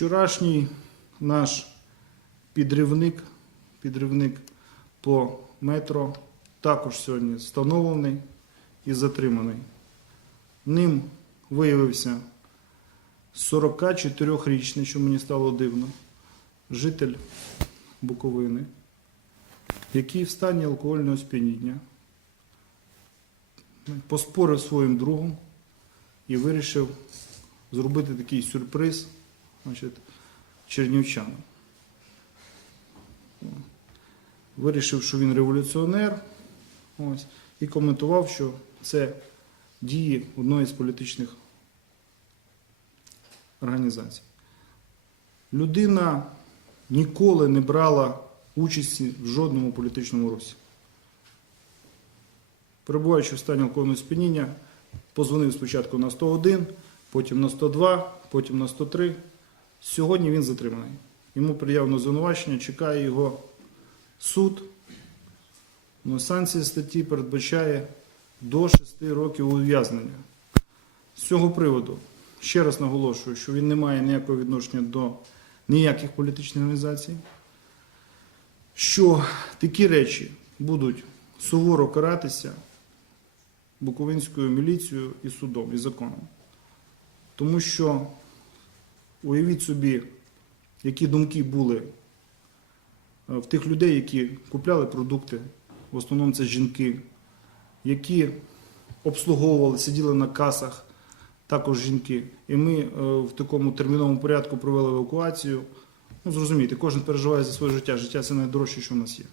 Вчорашній наш підривник, підривник по метро також сьогодні встановлений і затриманий. Ним виявився 44-річний, що мені стало дивно, житель Буковини, який в стані алкогольного сп'яніння поспорив своїм другом і вирішив зробити такий сюрприз значить, чернівчанам. Вирішив, що він революціонер, ось, і коментував, що це дії одної з політичних організацій. Людина ніколи не брала участі в жодному політичному русі. Перебуваючи в стані алкогольного сп'яніння, позвонив спочатку на 101, потім на 102, потім на 103. Сьогодні він затриманий. Йому приявно звинувачення, чекає його суд. Ну, санкція статті передбачає до 6 років ув'язнення. З цього приводу ще раз наголошую, що він не має ніякого відношення до ніяких політичних організацій, що такі речі будуть суворо каратися Буковинською міліцією і судом, і законом. Тому що уявіть собі, які думки були е, в тих людей, які купляли продукти, в основному це жінки, які обслуговували, сиділи на касах, також жінки. І ми е, в такому терміновому порядку провели евакуацію. Ну, зрозумійте, кожен переживає за своє життя. Життя це найдорожче, що в нас є.